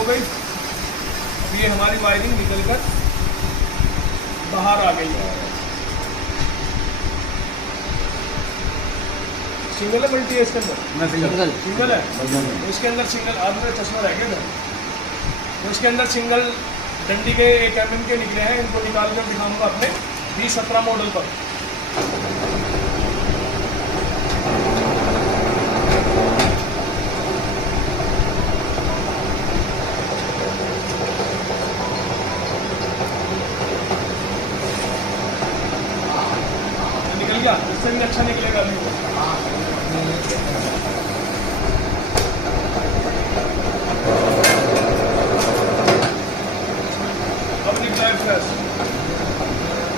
हो गई। अब ये हमारी वायरिंग निकल कर बाहर आ गई है। सिंगल है मल्टी है इसके अंदर? सिंगल है। तो इसके अंदर सिंगल, आप मेरा चश्मा रह गया था, तो इसके अंदर सिंगल डंडी के 1 mm के निकले हैं। इनको निकाल कर दिखाऊंगा अपने 2017 मॉडल पर। निकल गया, इससे भी अच्छा निकलेगा अभी।